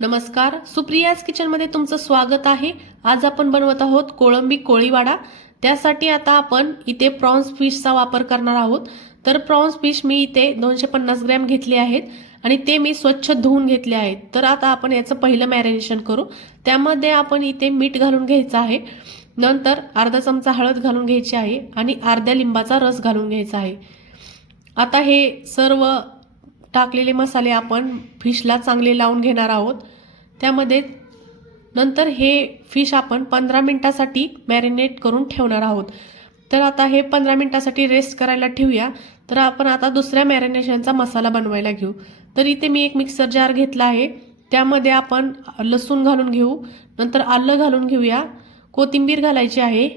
नमस्कार, सुप्रियाज किचनमध्ये तुमचं स्वागत आहे। आज आपण बनवत आहोत कोळंबी कोळीवाडा। त्यासाठी आता आपण इथे प्रॉन्स फिशचा वापर करणार आहोत। तर प्रॉन्स फिश मी इथे 250 ग्रॅम घेतले आहेत आणि ते मी स्वच्छ धुवून घेतले आहेत। तर आता आपण याचं पहिलं मॅरिनेशन करू। त्यामध्ये आपण इथे मीठ घालून घ्यायचं आहे, नंतर अर्धा चमचा हळद घालून घ्यायची आहे आणि अर्ध्या लिंबाचा रस घालून घ्यायचा आहे। आता हे सर्व टाकलेले मसाले आपण फिशला चांगले लावून घेणार आहोत। त्यामध्ये नंतर हे फिश आपण 15 मिनिटांसाठी मॅरिनेट करून ठेवणार आहोत। तर आता हे 15 मिनिटांसाठी रेस्ट करायला ठेवूया। तर आपण आता दुसऱ्या मॅरिनेशनचा मसाला बनवायला घेऊ। तर इथे मी एक मिक्सर जार घेतला आहे, त्यामध्ये आपण लसूण घालून घेऊ, नंतर आलं घालून घेऊया, कोथिंबीर घालायची आहे,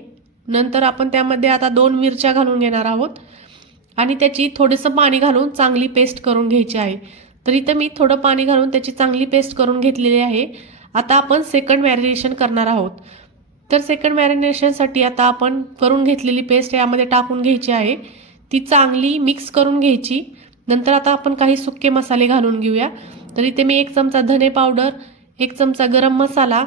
नंतर आपण त्यामध्ये आता 2 मिरच्या घालून घेणार आहोत आणि त्याची थोडंसं पाणी घालून चांगली पेस्ट करून घ्यायची आहे। तर इथे मी थोडं पाणी घालून त्याची चांगली पेस्ट करून घेतलेली आहे। आता आपण सेकंड मॅरिनेशन करणार आहोत। तर सेकंड मॅरिनेशनसाठी आता आपण करून घेतलेली पेस्ट यामध्ये टाकून घ्यायची आहे, ती चांगली मिक्स करून घ्यायची। नंतर आता आपण काही सुके मसाले घालून घेऊया। तर इथे मी 1 चमचा धने पावडर, 1 चमचा गरम मसाला,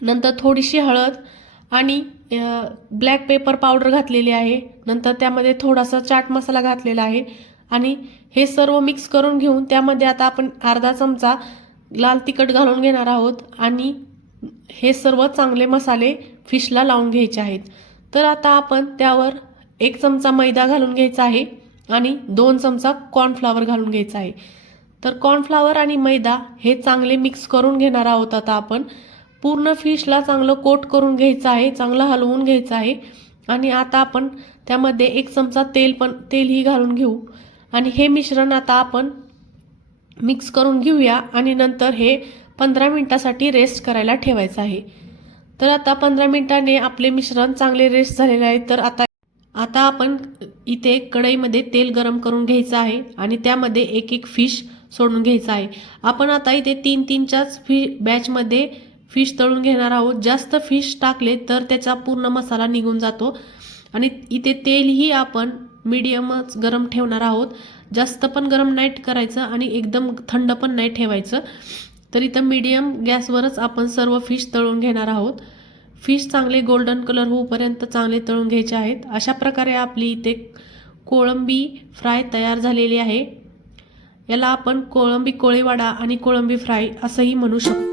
नंतर थोडीशी हळद आणि ब्लॅक पेपर पावडर घातलेली आहे, नंतर त्यामध्ये थोडासा चाट मसाला घातलेला आहे आणि हे सर्व मिक्स करून घेऊन त्यामध्ये आता आपण अर्धा चमचा लाल तिखट घालून घेणार आहोत आणि हे सर्व चांगले मसाले फिशला लावून घ्यायचे आहेत। तर आता आपण त्यावर 1 चमचा मैदा घालून घ्यायचा आहे आणि 2 चमचा कॉर्नफ्लॉवर घालून घ्यायचा आहे। तर कॉर्नफ्लॉवर आणि मैदा हे चांगले मिक्स करून घेणार आहोत। आता आपण पूर्ण फिशला चांगलं कोट करून घ्यायचं आहे, चांगलं हलवून घ्यायचं आहे आणि आता आपण त्यामध्ये 1 चमचा तेलही घालून घेऊ आणि हे मिश्रण आता आपण मिक्स करून घेऊया आणि नंतर हे 15 मिनिटांसाठी रेस्ट करायला ठेवायचं आहे। तर आता 15 मिनिटांनी आपले मिश्रण चांगले रेस्ट झालेले आहे। तर आता आपण इथे कढईमध्ये तेल गरम करून घ्यायचं आहे आणि त्यामध्ये एक एक फिश सोडून घ्यायचं आहे। आपण आता इथे 3-3च्याच बॅचमध्ये फिश तळून घेणार आहोत। जास्त फिश टाकले तर त्याचा पूर्ण मसाला निघून जातो आणि इथे तेलही आपण मीडियमच गरम ठेवणार आहोत, जास्त पण गरम नाही करायचं आणि एकदम थंड पण नाही ठेवायचं। तर इथं मीडियम गॅसवरच आपण सर्व फिश तळून घेणार आहोत। फिश चांगले गोल्डन कलर होईपर्यंत चांगले तळून घ्यायचे आहेत। अशा प्रकारे आपली इथे कोळंबी फ्राय तयार झालेली आहे। याला आपण कोळंबी कोळीवाडा आणि कोळंबी फ्राय असंही म्हणू शकतो।